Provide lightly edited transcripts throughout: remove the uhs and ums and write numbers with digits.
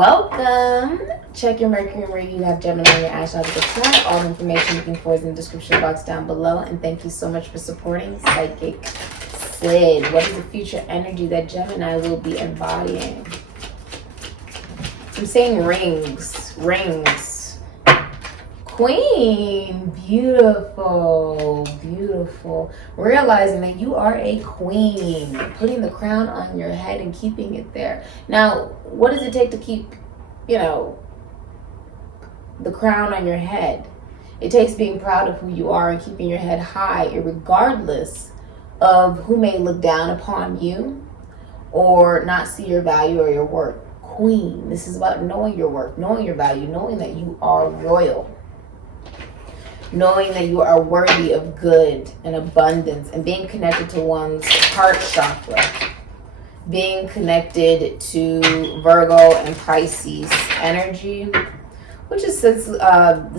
Welcome. Check your Mercury and where you have Gemini in your astrological chart. All the information looking for is in the description box down below. And thank you so much for supporting SIKIKSYD. What is the future energy that Gemini will be embodying? I'm saying rings. Rings. Queen. Beautiful. Beautiful. Realizing that you are a queen. Putting the crown on your head and keeping it there. Now, what does it take to keep, the crown on your head? It takes being proud of who you are and keeping your head high, regardless of who may look down upon you or not see your value or your worth. Queen. This is about knowing your worth, knowing your value, knowing that you are royal, knowing that you are worthy of good and abundance, and being connected to one's heart chakra, being connected to Virgo and Pisces energy, which is the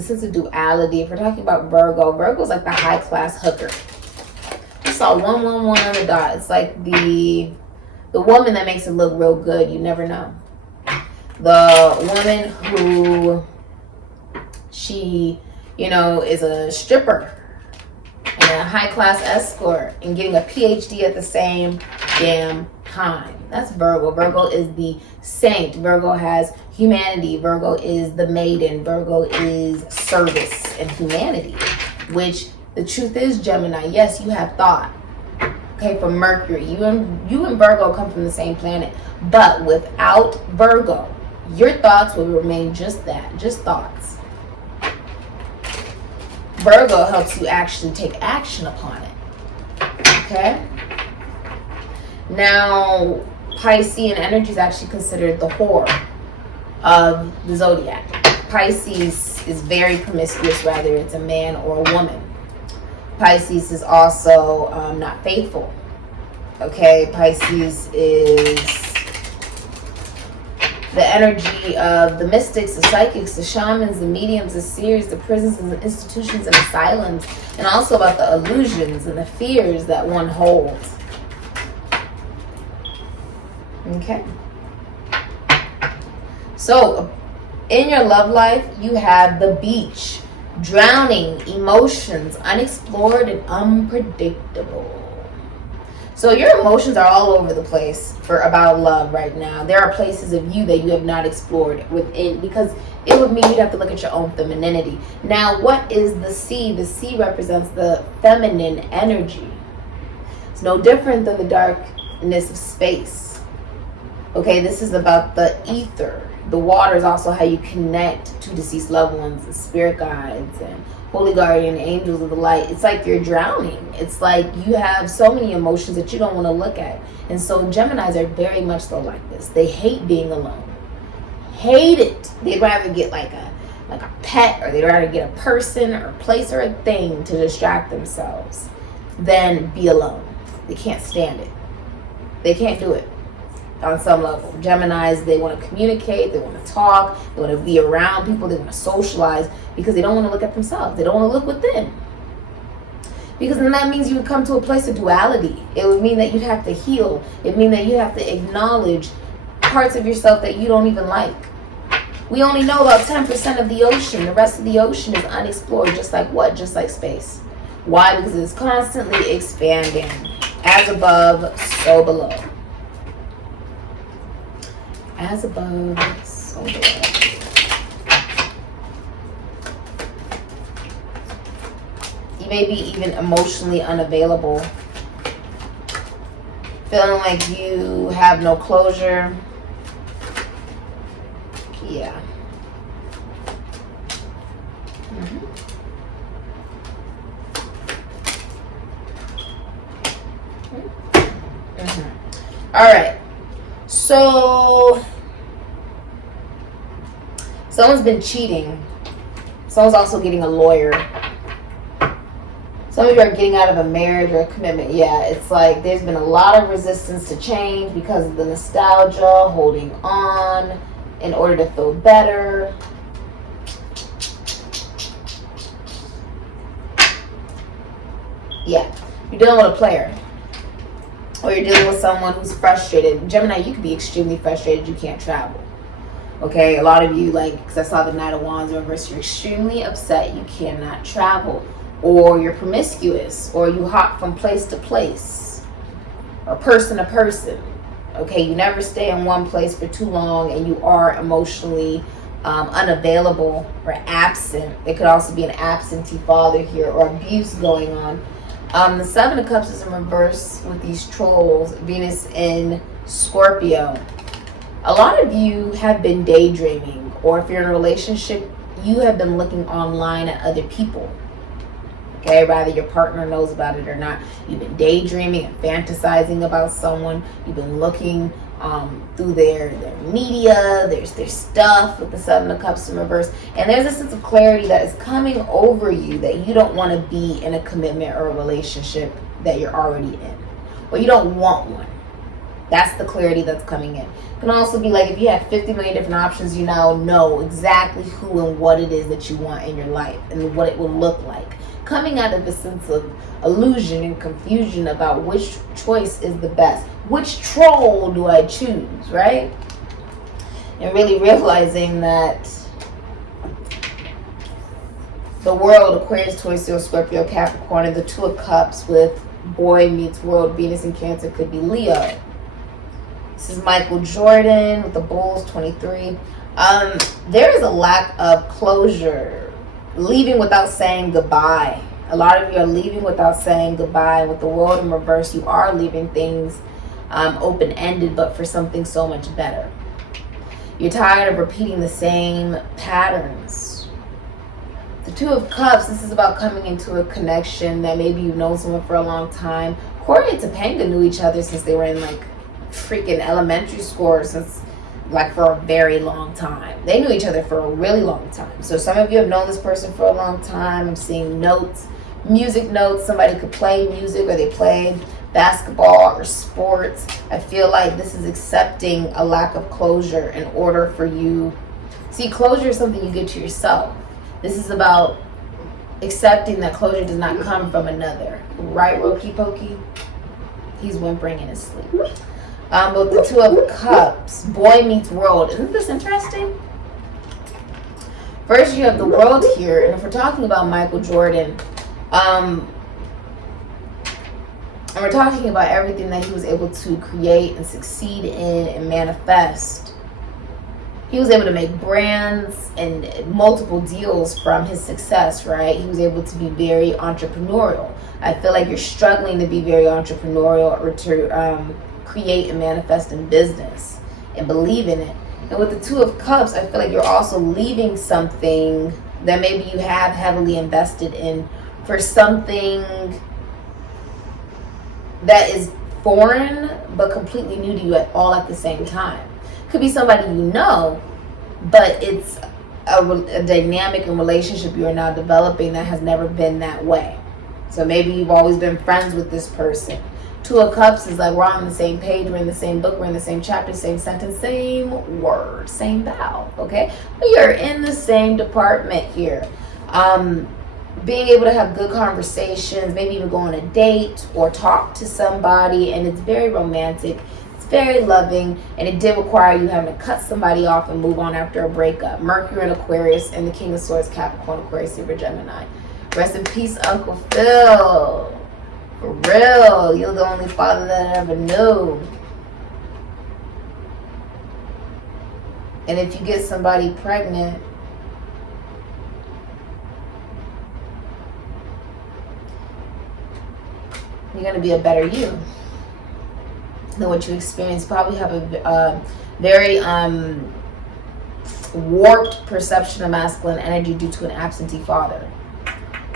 sense of duality. If we're talking about Virgo is like the high class hooker. I saw 111 on the dot. It's like the woman that makes it look real good. You never know. The woman who she, is a stripper and a high-class escort and getting a PhD at the same damn time. That's Virgo. Virgo is the saint. Virgo has humanity. Virgo is the maiden. Virgo is service and humanity, which the truth is, Gemini, yes, you have thought. Okay, from Mercury. You and Virgo come from the same planet. But without Virgo, your thoughts will remain just that, just thoughts. Virgo helps you actually take action upon it. Okay? Now, Piscean energy is actually considered the whore of the zodiac. Pisces is very promiscuous, whether it's a man or a woman. Pisces is also not faithful. Okay? Pisces is the energy of the mystics, the psychics, the shamans, the mediums, the seers, the prisons and the institutions and asylums, and also about the illusions and the fears that one holds. Okay. So, in your love life, you have the beach, drowning, emotions, unexplored and unpredictable. So your emotions are all over the place about love right now. There are places of you that you have not explored within, because it would mean you'd have to look at your own femininity. Now, what is the sea? The sea represents the feminine energy. It's no different than the darkness of space. Okay, this is about the ether. The water is also how you connect to deceased loved ones and spirit guides and holy guardian angels of the light. It's like you're drowning. It's like you have so many emotions that you don't want to look at. And so Geminis are very much so like this. They hate being alone. Hate it. They'd rather get like a pet, or they'd rather get a person or a place or a thing to distract themselves than be alone. They can't stand it. They can't do it. On some level, Geminis, they want to communicate, they want to talk, they want to be around people, they want to socialize, because they don't want to look at themselves. They don't want to look within, because then that means you would come to a place of duality. It would mean that you'd have to heal. It would mean that you have to acknowledge parts of yourself that you don't even like. We only know about 10% of the ocean. The rest of the ocean is unexplored, just like what? Just like space. Why? Because it's constantly expanding. As above, so below. As above, so below. You may be even emotionally unavailable. Feeling like you have no closure. Yeah. All right. So someone's been cheating. Someone's also getting a lawyer. Some of you are getting out of a marriage or a commitment. Yeah, it's like there's been a lot of resistance to change because of the nostalgia, holding on in order to feel better. Yeah, you're dealing with a player. Or you're dealing with someone who's frustrated. Gemini, you could be extremely frustrated you can't travel. Okay, a lot of you, like, because I saw the Knight of Wands in reverse, you're extremely upset you cannot travel, or you're promiscuous, or you hop from place to place, or person to person. Okay, you never stay in one place for too long, and you are emotionally unavailable or absent. It could also be an absentee father here, or abuse going on. The Seven of Cups is in reverse with these trolls, Venus in Scorpio. A lot of you have been daydreaming, or if you're in a relationship, you have been looking online at other people. Okay, rather your partner knows about it or not. You've been daydreaming and fantasizing about someone. You've been looking through their media, their stuff with the Seven of Cups in reverse. And there's a sense of clarity that is coming over you that you don't want to be in a commitment or a relationship that you're already in. Or you don't want one. That's the clarity that's coming in. It can also be like if you have 50 million different options, you now know exactly who and what it is that you want in your life and what it will look like. Coming out of a sense of illusion and confusion about which choice is the best. Which troll do I choose, right? And really realizing that the world, Aquarius, Taurus, Leo, Scorpio, Capricorn, and the Two of Cups with boy meets world, Venus in Cancer could be Leo. This is Michael Jordan with the Bulls, 23. There is a lack of closure, leaving without saying goodbye. A lot of you are leaving without saying goodbye. With the world in reverse, you are leaving things open-ended, but for something so much better. You're tired of repeating the same patterns. The Two of Cups, this is about coming into a connection that maybe you've known someone for a long time. Corey and Topanga knew each other since they were in like freaking elementary school, since like for a very long time. They knew each other for a really long time. So some of you have known this person for a long time. I'm seeing notes, music notes. Somebody could play music, or they play basketball or sports. I feel like this is accepting a lack of closure in order for you. See, closure is something you give to yourself. This is about accepting that closure does not come from another. Right, Roki Pokey? He's whimpering in his sleep. But the Two of Cups, boy meets world. Isn't this interesting? First, you have the world here, and if we're talking about Michael Jordan, and we're talking about everything that he was able to create and succeed in and manifest. He was able to make brands and multiple deals from his success, right? He was able to be very entrepreneurial. I feel like you're struggling to be very entrepreneurial, or to create and manifest in business and believe in it. And with the Two of Cups, I feel like you're also leaving something that maybe you have heavily invested in for something that is foreign but completely new to you at the same time. Could be somebody you know, but it's a dynamic and relationship you are now developing that has never been that way. So maybe you've always been friends with this person. Two of Cups is like we're on the same page, we're in the same book, we're in the same chapter, same sentence, same word, same vowel, okay? But you're in the same department here. Being able to have good conversations, maybe even go on a date or talk to somebody, and it's very romantic, it's very loving, and it did require you having to cut somebody off and move on after a breakup. Mercury in Aquarius and the King of Swords, Capricorn, Aquarius, Libra, Gemini. Rest in peace, Uncle Phil. For real, you're the only father that I ever knew. And if you get somebody pregnant, you're going to be a better you than what you experienced. You probably have a very warped perception of masculine energy due to an absentee father.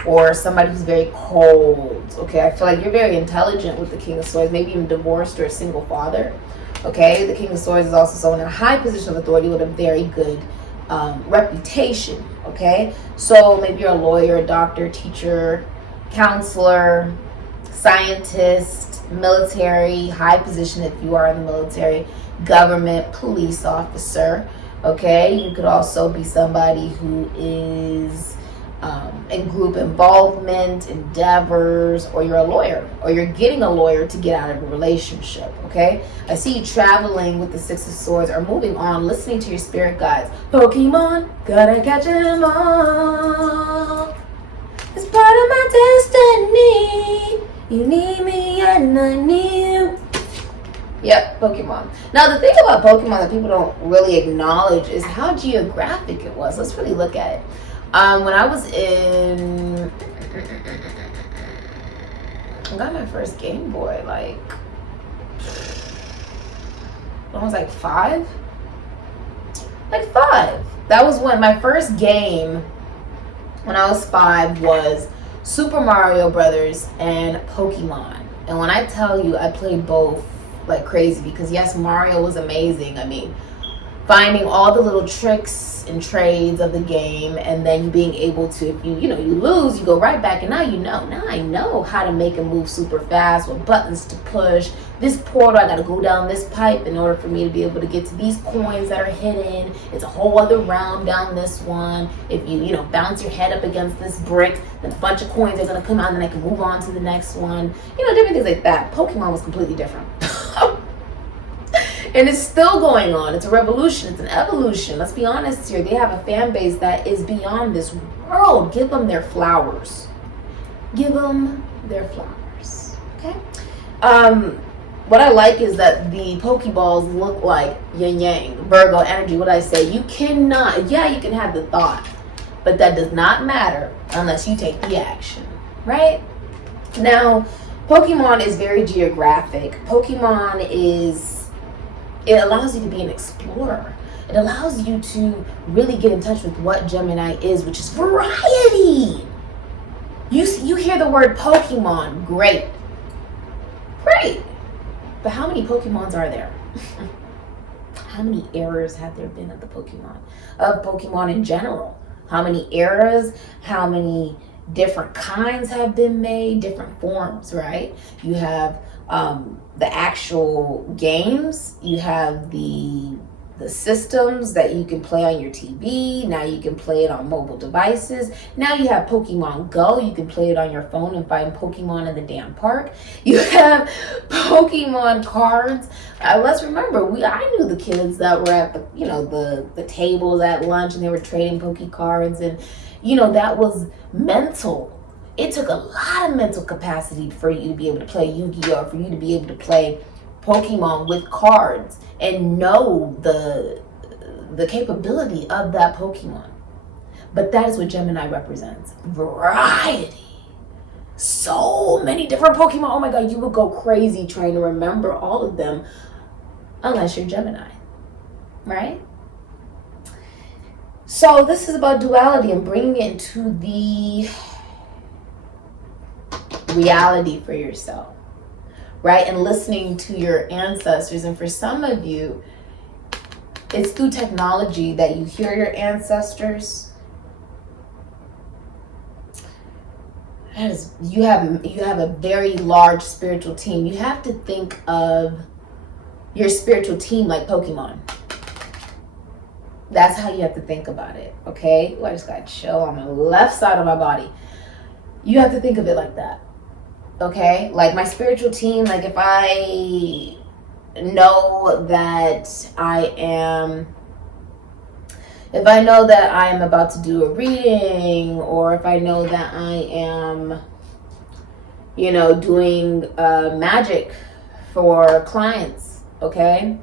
Or somebody who's very cold. Okay, I feel like you're very intelligent with the King of Swords, maybe even divorced or a single father. Okay, the King of Swords is also someone in a high position of authority with a very good reputation. Okay, so maybe you're a lawyer, a doctor, teacher, counselor, scientist, military, high position if you are in the military, government, police officer. Okay, you could also be somebody who is and group involvement, endeavors, or you're a lawyer, or you're getting a lawyer to get out of a relationship, okay? I see you traveling with the Six of Swords, or moving on, listening to your spirit guides. Pokemon, gotta catch them all. It's part of my destiny. You need me and I need you. Yep, Pokemon. Now, the thing about Pokemon that people don't really acknowledge is how geographic it was. Let's really look at it. When I was in, I got my first Game Boy, like, when I was like 5? Like 5. That was when my first game, when I was 5, was Super Mario Brothers and Pokemon. And when I tell you, I played both like crazy, because yes, Mario was amazing. I mean, finding all the little tricks and trades of the game, and then you being able to, if you lose, you go right back, and now I know how to make a move super fast, with buttons to push. This portal, I gotta go down this pipe in order for me to be able to get to these coins that are hidden. It's a whole other round down this one. If you bounce your head up against this brick, then a bunch of coins are gonna come out, and then I can move on to the next one. Different things like that. Pokemon was completely different. And it's still going on. It's a revolution. It's an evolution. Let's be honest here. They have a fan base that is beyond this world. Give them their flowers. Give them their flowers. Okay? What I like is that the Pokeballs look like yin yang, Virgo energy. What I say, you cannot, you can have the thought, but that does not matter unless you take the action, right? Now, Pokemon is very geographic. Pokemon it allows you to be an explorer. It allows you to really get in touch with what Gemini is, which is variety. You hear the word Pokemon, great. But how many Pokemons are there? How many eras have there been of Pokemon in general? How many eras? How many different kinds have been made? Different forms, right? You have the actual games. You have the systems that you can play on your TV. Now you can play it on mobile devices. Now you have Pokemon Go. You can play it on your phone and find Pokemon in the damn park. You have Pokemon cards. Let's remember, I knew the kids that were at the tables at lunch, and they were trading Poke cards, and that was mental. It took a lot of mental capacity for you to be able to play Yu-Gi-Oh!, for you to be able to play Pokemon with cards and know the capability of that Pokemon. But that is what Gemini represents. Variety. So many different Pokemon. Oh my God, you would go crazy trying to remember all of them unless you're Gemini, right? So this is about duality and bringing it into the reality for yourself, right? And listening to your ancestors. And for some of you, it's through technology that you hear your ancestors. You have a very large spiritual team. You have to think of your spiritual team like Pokemon. That's how you have to think about it, okay? I just got chill on the left side of my body. You have to think of it like that, okay? Like my spiritual team, like if I know that I am about to do a reading, or if I know that I am, doing magic for clients, okay?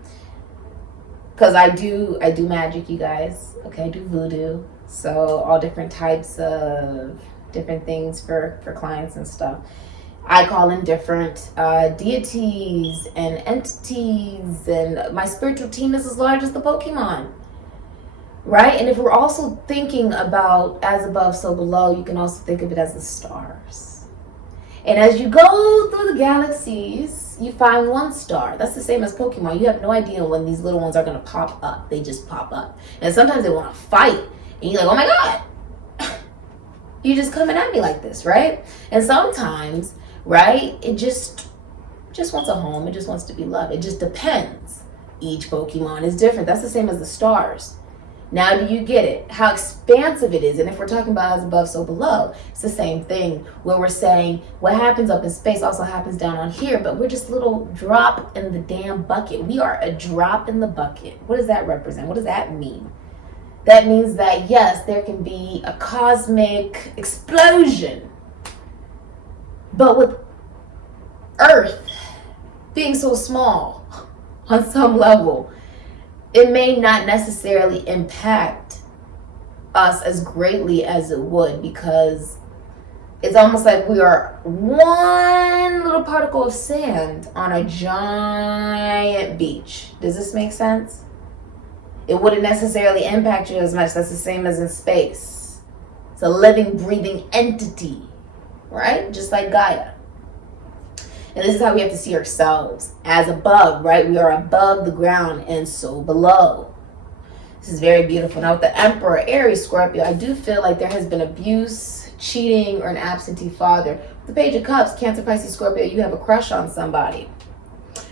Because I do magic, you guys. Okay, I do voodoo. So all different types of different things for clients and stuff. I call in different deities and entities, and my spiritual team is as large as the Pokemon. Right? And if we're also thinking about as above, so below, you can also think of it as the stars. And as you go through the galaxies, you find one star. That's the same as Pokemon. You have no idea when these little ones are going to pop up. They just pop up. And sometimes they want to fight. And you're like, oh my God. You're just coming at me like this, right? And sometimes, right, it just wants a home. It just wants to be loved. It just depends. Each Pokemon is different. That's the same as the stars. Now do you get it? How expansive it is. And if we're talking about as above, so below, it's the same thing where we're saying what happens up in space also happens down on here, but we're just a little drop in the damn bucket. We are a drop in the bucket. What does that represent? What does that mean? That means that, yes, there can be a cosmic explosion, but with Earth being so small on some level, it may not necessarily impact us as greatly as it would, because it's almost like we are one little particle of sand on a giant beach. Does this make sense? It wouldn't necessarily impact you as much. That's the same as in space. It's a living, breathing entity, right? Just like Gaia. And this is how we have to see ourselves, as above, right? We are above the ground and so below. This is very beautiful. Now with the Emperor, Aries, Scorpio, I do feel like there has been abuse, cheating, or an absentee father. The Page of Cups, Cancer, Pisces, Scorpio, you have a crush on somebody.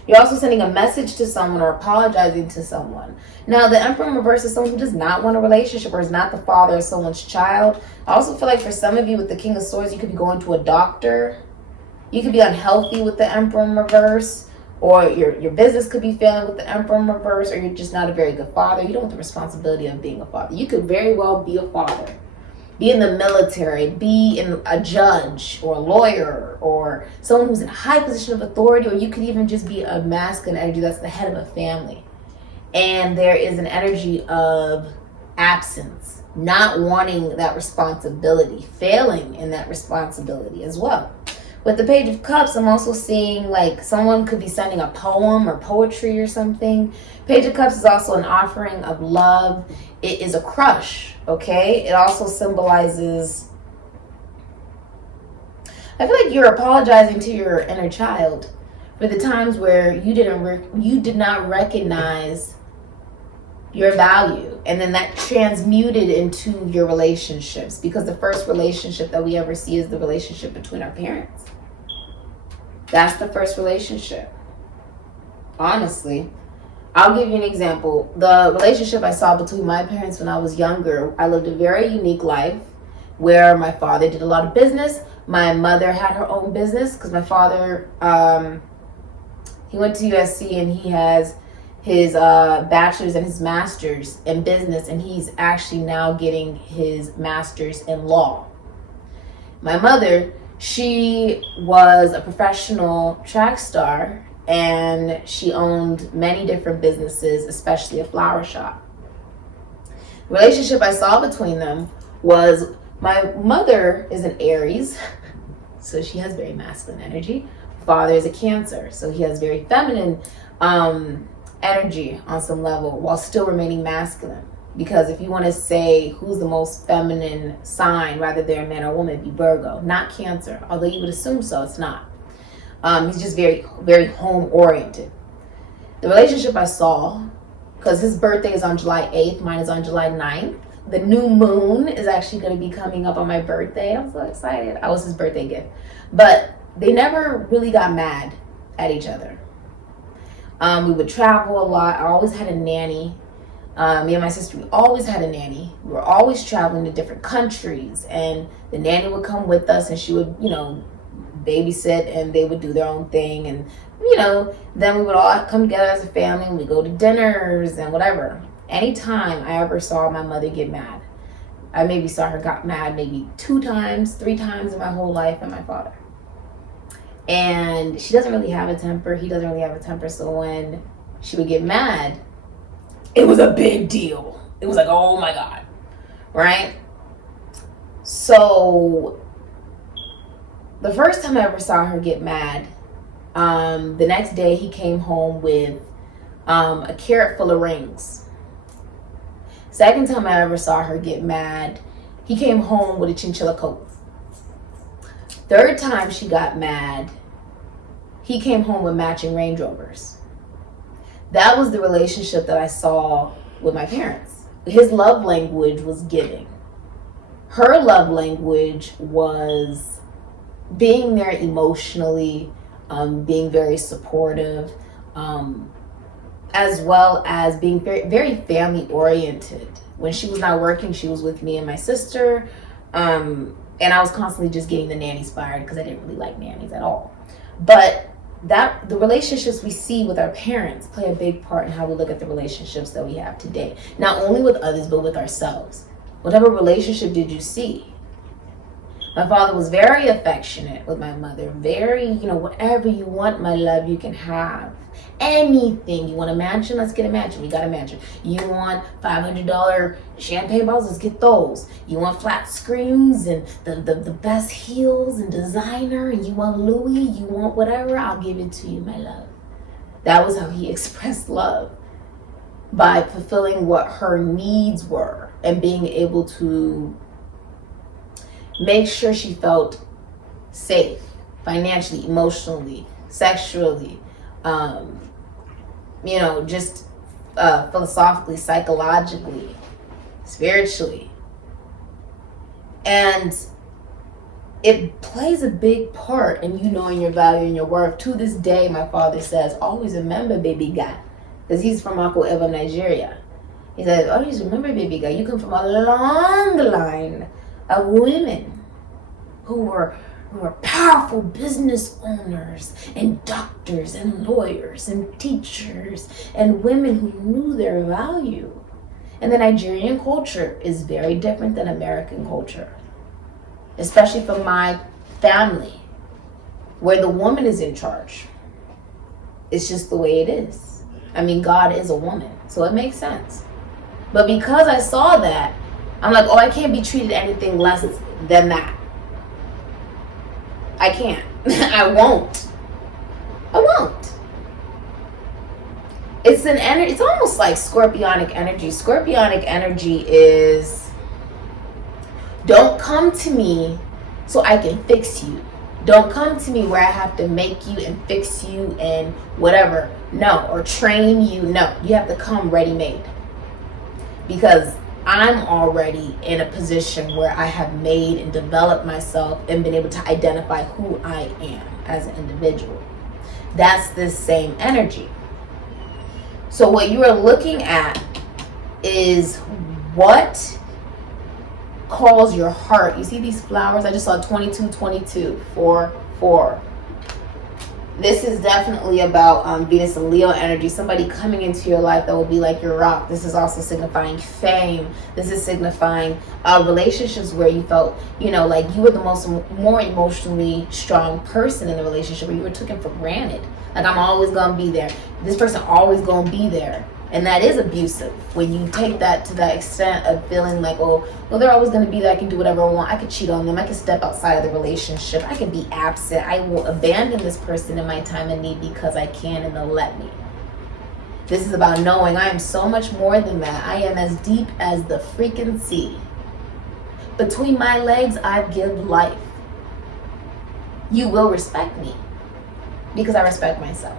You're also sending a message to someone or apologizing to someone. Now, the Emperor in reverse is someone who does not want a relationship or is not the father of someone's child. I also feel like for some of you with the King of Swords, you could be going to a doctor. You could be unhealthy with the Emperor in reverse, or your business could be failing with the Emperor in reverse, or you're just not a very good father. You don't want the responsibility of being a father. You could very well be a father, be in the military, be a judge or a lawyer or someone who's in a high position of authority, or you could even just be a masculine energy that's the head of a family. And there is an energy of absence, not wanting that responsibility, failing in that responsibility as well. With the Page of Cups, I'm also seeing like someone could be sending a poem or poetry or something. Page of Cups is also an offering of love. It is a crush, okay? It also symbolizes, I feel like you're apologizing to your inner child for the times where you did not recognize your value, and then that transmuted into your relationships, because the first relationship that we ever see is the relationship between our parents. That's the first relationship. Honestly, I'll give you an example. The relationship I saw between my parents when I was younger, I lived a very unique life where my father did a lot of business. My mother had her own business because my father, he went to USC and he has his bachelor's and his master's in business, and he's actually now getting his master's in law. My mother, she was a professional track star, and she owned many different businesses, especially a flower shop. The relationship I saw between them was, my mother is an Aries, so she has very masculine energy. Father is a Cancer, so he has very feminine energy on some level while still remaining masculine. Because if you want to say who's the most feminine sign, rather than man or woman, it'd be Virgo, not Cancer. Although you would assume so, it's not. He's just very, very home oriented. The relationship I saw, because his birthday is on July 8th, mine is on July 9th. The new moon is actually going to be coming up on my birthday. I'm so excited. I was his birthday gift. But they never really got mad at each other. We would travel a lot. I always had a nanny. Me and my sister, we always had a nanny. We were always traveling to different countries, and the nanny would come with us, and she would, babysit, and they would do their own thing. And, then we would all come together as a family, and we'd go to dinners and whatever. Anytime I ever saw my mother get mad, I maybe saw her got mad maybe 2 times, 3 times in my whole life, and my father. And she doesn't really have a temper. He doesn't really have a temper. So when she would get mad, it was a big deal. It was like, oh my God. Right? So the first time I ever saw her get mad, the next day he came home with a carrot full of rings. Second time I ever saw her get mad, he came home with a chinchilla coat. Third time she got mad, he came home with matching Range Rovers. That was the relationship that I saw with my parents. His love language was giving. Her love language was being there emotionally, being very supportive, as well as being very, very family oriented. When she was not working, she was with me and my sister. And I was constantly just getting the nanny fired because I didn't really like nannies at all. But the relationships we see with our parents play a big part in how we look at the relationships that we have today. Not only with others, but with ourselves. What type of relationship did you see? My father was very affectionate with my mother. Very, whatever you want, my love, you can have. Anything. You want a mansion? Let's get a mansion. We got a mansion. You want $500 champagne bottles? Let's get those. You want flat screens and the best heels and designer, and you want Louis, you want whatever, I'll give it to you, my love. That was how he expressed love, by fulfilling what her needs were and being able to make sure she felt safe financially, emotionally, sexually, just philosophically, psychologically, spiritually. And it plays a big part in you knowing your value and your worth. To this day, my father says, always remember, baby guy, because he's from Akwa, Nigeria. He says, always remember, baby guy, you come from a long line of women who were powerful business owners and doctors and lawyers and teachers and women who knew their value. And the Nigerian culture is very different than American culture, especially for my family, where the woman is in charge. It's just the way it is. I mean, God is a woman, so it makes sense. But because I saw that, I'm like, oh, I can't be treated anything less than that. I can't. I won't. It's an energy. It's almost like scorpionic energy. Scorpionic energy is, don't come to me so I can fix you. Don't come to me where I have to make you and fix you and whatever. No, or train you. No, you have to come ready-made. Because I'm already in a position where I have made and developed myself and been able to identify who I am as an individual. That's this same energy. So what you are looking at is what calls your heart. You see these flowers? I just saw 2222, 4. This is definitely about Venus and Leo energy. Somebody coming into your life that will be like your rock. This is also signifying fame. This is signifying relationships where you felt, like you were the more emotionally strong person in the relationship, where you were taken for granted. Like, I'm always going to be there. This person always going to be there. And that is abusive when you take that to that extent of feeling like, oh, well, they're always going to be there. I can do whatever I want. I can cheat on them. I can step outside of the relationship. I can be absent. I will abandon this person in my time of need because I can, and they'll let me. This is about knowing I am so much more than that. I am as deep as the freaking sea. Between my legs, I give life. You will respect me because I respect myself.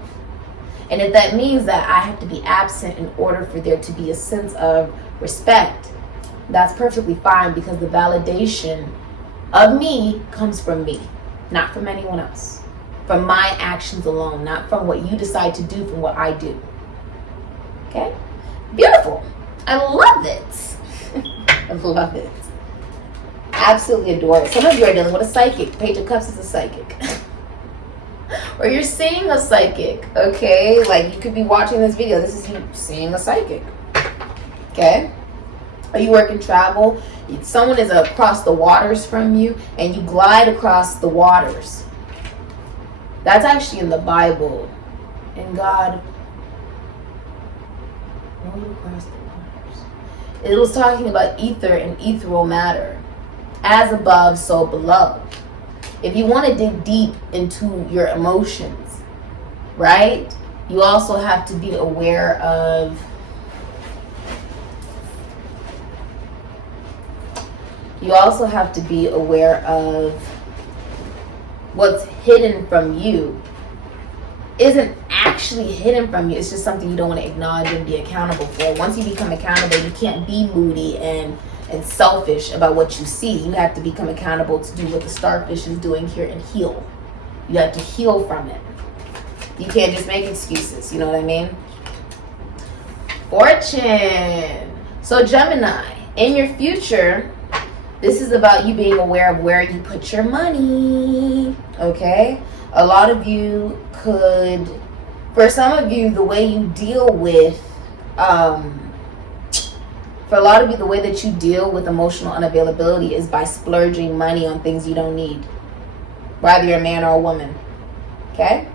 And if that means that I have to be absent in order for there to be a sense of respect, that's perfectly fine, because the validation of me comes from me, not from anyone else. From my actions alone, not from what you decide to do, from what I do. Okay? Beautiful. I love it. I love it. Absolutely adore it. Some of you are dealing with a psychic. Page of Cups is a psychic. Or you're seeing a psychic, okay? Like, you could be watching this video. This is you seeing a psychic, okay? Or you work in travel. Someone is across the waters from you, and you glide across the waters. That's actually in the Bible. And God rode across the waters. It was talking about ether and ethereal matter. As above, so below. If you want to dig deep into your emotions, right? You also have to be aware of what's hidden from you isn't actually hidden from you. It's just something you don't want to acknowledge and be accountable for. Once you become accountable, you can't be moody and selfish about what you see. You have to become accountable to do what the starfish is doing here and heal. You have to heal from it. You can't just make excuses. You know what I mean? Fortune. So Gemini, in your future, this is about you being aware of where you put your money, okay? A lot of you could, for some of you, the way you deal with, for a lot of you, the way that you deal with emotional unavailability is by splurging money on things you don't need, whether you're a man or a woman, okay?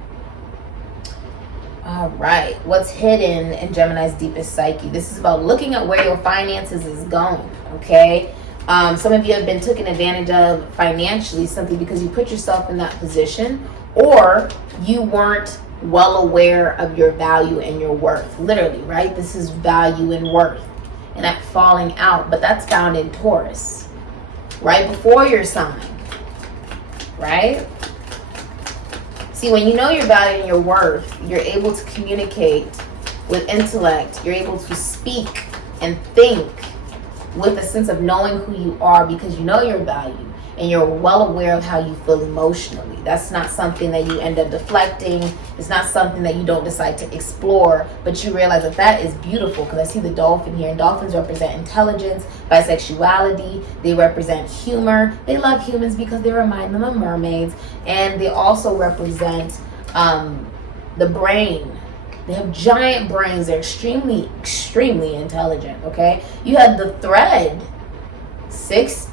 All right, what's hidden in Gemini's deepest psyche? This is about looking at where your finances is going, okay? Some of you have been taken advantage of financially simply because you put yourself in that position, or you weren't well aware of your value and your worth. Literally, right? This is value and worth, and that falling out, but that's found in Taurus, right before your sign, right? See, when you know your value and your worth, you're able to communicate with intellect. You're able to speak and think with a sense of knowing who you are because you know your value and you're well aware of how you feel emotionally. That's not something that you end up deflecting. It's not something that you don't decide to explore, but you realize that that is beautiful, because I see the dolphin here, and dolphins represent intelligence, bisexuality, they represent humor. They love humans because they remind them of mermaids, and they also represent the brain. They have giant brains. They're extremely, extremely intelligent, okay? You have the thread, 70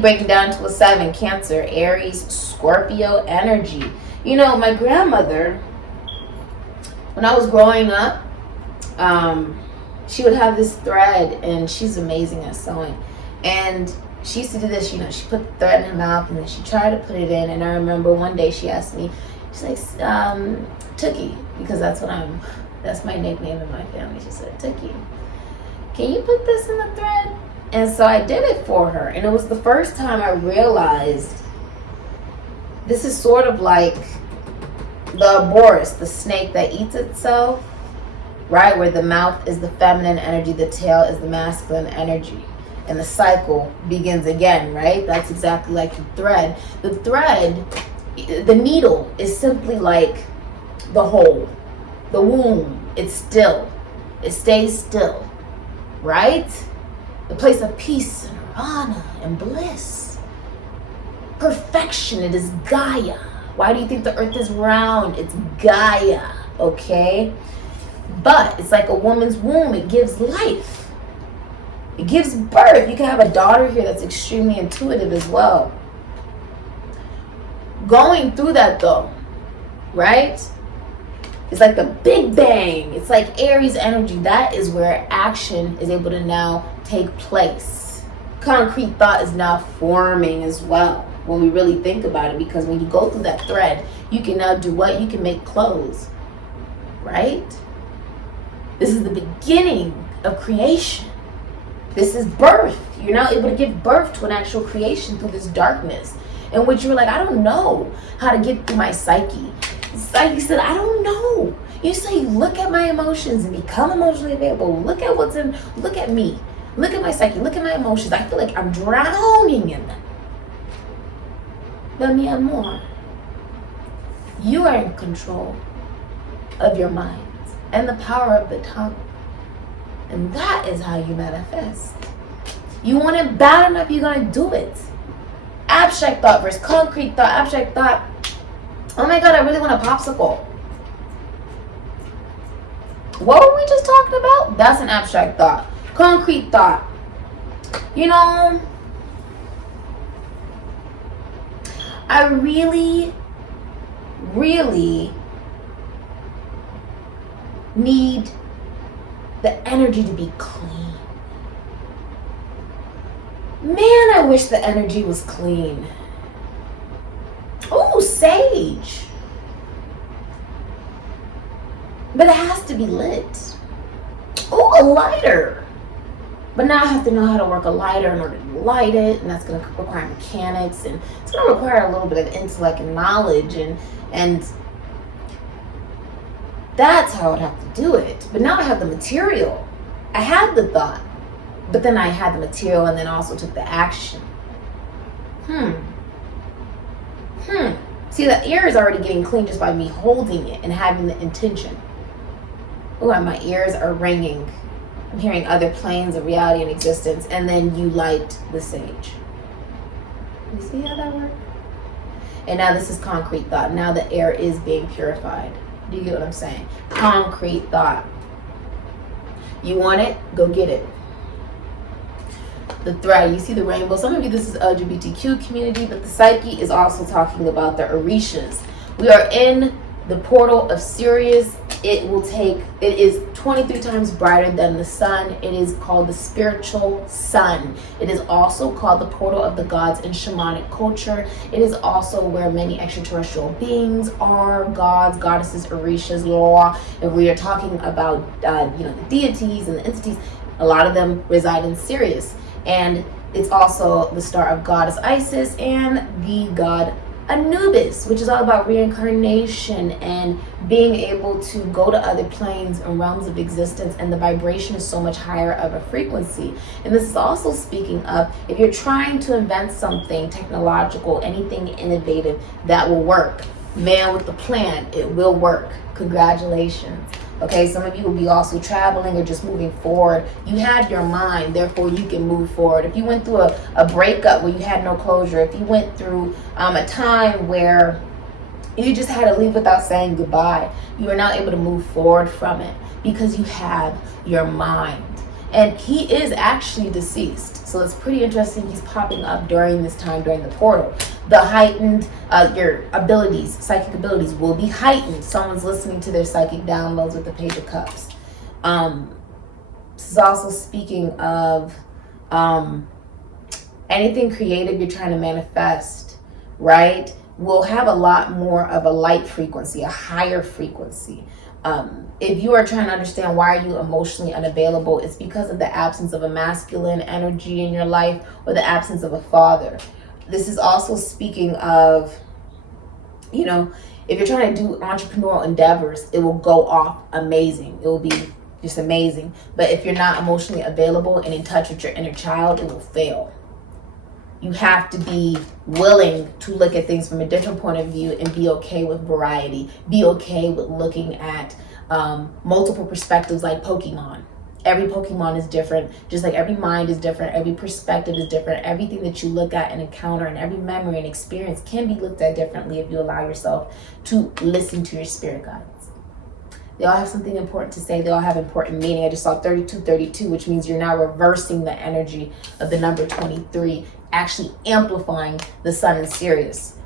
breaking down to a 7, Cancer, Aries, Scorpio energy. You know, my grandmother, when I was growing up, she would have this thread, and she's amazing at sewing, and she used to do this, you know, she put the thread in her mouth and then she tried to put it in, and I remember one day she asked me, she's like, Tookie, because that's my nickname in my family. She said, Tookie, can you put this in the thread? And so I did it for her, and it was the first time I realized this is sort of like the Boris, the snake that eats itself, right? Where the mouth is the feminine energy, the tail is the masculine energy, and the cycle begins again, right? That's exactly like the thread. The thread, the needle is simply like the hole, the womb. It's still, it stays still, right? The place of peace and nirvana and bliss. Perfection, it is Gaia. Why do you think the earth is round? It's Gaia, okay? But it's like a woman's womb. It gives life. It gives birth. You can have a daughter here that's extremely intuitive as well. Going through that though, right? It's like the Big Bang. It's like Aries energy. That is where action is able to now take place. Concrete thought is now forming as well when we really think about it, because when you go through that thread, you can now do what? You can make clothes, right? This is the beginning of creation. This is birth. You're now able to give birth to an actual creation through this darkness, in which you're like, I don't know how to get through my psyche. Psyche said, I don't know. You say, look at my emotions and become emotionally available. Look at what's in, look at me. Look at my psyche. Look at my emotions. I feel like I'm drowning in them. But mi amor, you are in control of your mind and the power of the tongue. And that is how you manifest. You want it bad enough, you're going to do it. Abstract thought versus concrete thought. Abstract thought. Oh my God, I really want a popsicle. What were we just talking about? That's an abstract thought. Concrete thought. You know, I really, really need the energy to be clean. Man, I wish the energy was clean. Oh, sage. But it has to be lit. Oh, a lighter. But now I have to know how to work a lighter in order to light it, and that's going to require mechanics, and it's going to require a little bit of intellect and knowledge, and that's how I'd have to do it. But now I have the material. I had the thought, but then I had the material, and then also took the action. See, the air is already getting clean just by me holding it and having the intention. Oh, and my ears are ringing. I'm hearing other planes of reality and existence. And then you light the sage. You see how that works? And now this is concrete thought. Now the air is being purified. Do you get what I'm saying? Concrete thought. You want it? Go get it. The thread, you see the rainbow. Some of you, this is LGBTQ community, but the psyche is also talking about the Orishas. We are in the portal of Sirius. It is 23 times brighter than the sun. It is called the spiritual sun. It is also called the portal of the gods in shamanic culture. It is also where many extraterrestrial beings are, gods, goddesses, Orishas, law. If we are talking about the deities and the entities, a lot of them reside in Sirius. And it's also the star of goddess Isis and the god Anubis, which is all about reincarnation and being able to go to other planes and realms of existence, and the vibration is so much higher of a frequency. And this is also speaking of, if you're trying to invent something technological, anything innovative that will work, man with the plan, it will work. Congratulations. Okay, some of you will be also traveling or just moving forward. You have your mind, therefore you can move forward. If you went through a breakup where you had no closure, if you went through a time where you just had to leave without saying goodbye, you are now able to move forward from it because you have your mind. And he is actually deceased. So it's pretty interesting. He's popping up during this time, during the portal. The heightened, your abilities, psychic abilities will be heightened. Someone's listening to their psychic downloads with the Page of Cups. This is also speaking of anything creative you're trying to manifest, right? Will have a lot more of a light frequency, a higher frequency. If you are trying to understand why are you emotionally unavailable, it's because of the absence of a masculine energy in your life or the absence of a father. This is also speaking of, if you're trying to do entrepreneurial endeavors, it will go off amazing. It will be just amazing. But if you're not emotionally available and in touch with your inner child, it will fail. You have to be willing to look at things from a different point of view and be okay with variety. Be okay with looking at multiple perspectives like Pokemon. Every Pokemon is different, just like every mind is different, every perspective is different. Everything that you look at and encounter and every memory and experience can be looked at differently if you allow yourself to listen to your spirit guides. They all have something important to say. They all have important meaning. I just saw 3232, which means you're now reversing the energy of the number 23, actually amplifying the sun in Sirius.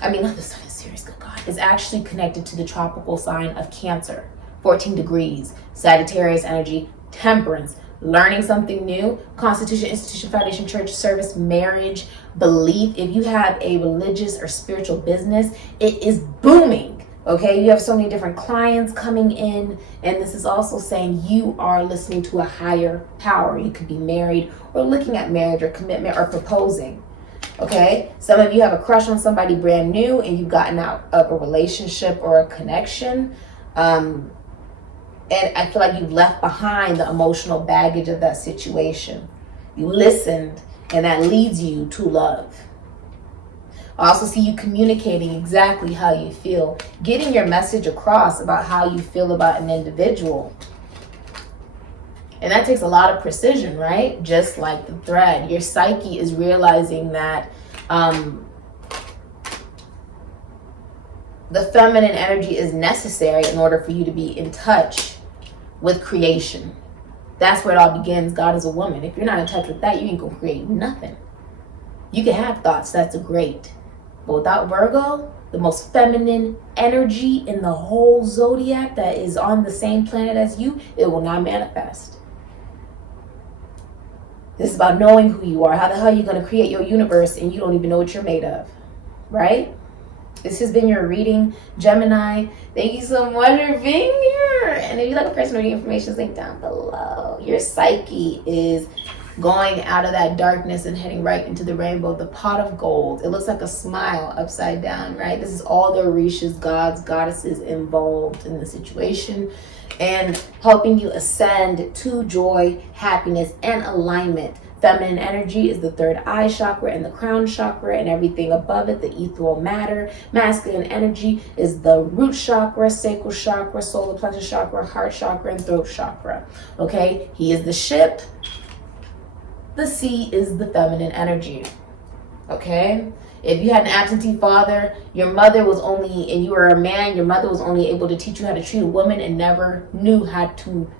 Not the sun in Sirius, good God. It's actually connected to the tropical sign of Cancer, 14 degrees, Sagittarius energy, temperance, learning something new, Constitution, Institution, Foundation, Church, service, marriage, belief. If you have a religious or spiritual business, it is booming. Okay, you have so many different clients coming in, and this is also saying you are listening to a higher power. You could be married or looking at marriage or commitment or proposing. Okay, some of you have a crush on somebody brand new and you've gotten out of a relationship or a connection. And I feel like you've left behind the emotional baggage of that situation. You listened, and that leads you to love. I also see you communicating exactly how you feel, getting your message across about how you feel about an individual. And that takes a lot of precision, right? Just like the thread. Your psyche is realizing that the feminine energy is necessary in order for you to be in touch with creation. That's where it all begins. God is a woman. If you're not in touch with that, you ain't gonna create nothing. You can have thoughts, that's great. But without Virgo, the most feminine energy in the whole zodiac that is on the same planet as you, it will not manifest. This is about knowing who you are. How the hell are you gonna create your universe and you don't even know what you're made of, right? This has been your reading, Gemini. Thank you so much for being here. And if you like a personal reading, information is linked down below. Your psyche is going out of that darkness and heading right into the rainbow, the pot of gold. It looks like a smile upside down, right? This is all the Orishas, gods, goddesses involved in the situation and helping you ascend to joy, happiness, and alignment Feminine energy is the third eye chakra and the crown chakra and everything above it, the ethereal matter. Masculine energy is the root chakra, sacral chakra, solar plexus chakra, heart chakra, and throat chakra. Okay, he is the ship. The sea is the feminine energy. Okay, if you had an absentee father, your mother was only, and you were a man, your mother was only able to teach you how to treat a woman and never knew how to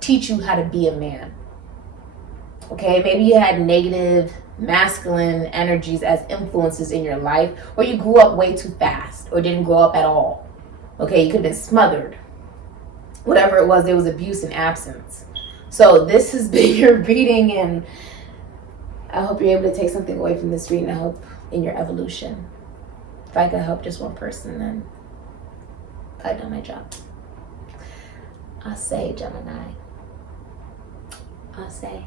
teach you how to be a man. Okay, maybe you had negative masculine energies as influences in your life, or you grew up way too fast, or didn't grow up at all. Okay, you could have been smothered. Whatever it was, there was abuse and absence. So this has been your reading, and I hope you're able to take something away from this reading to help in your evolution. If I could help just one person, then I've done my job. I say, Gemini. I say.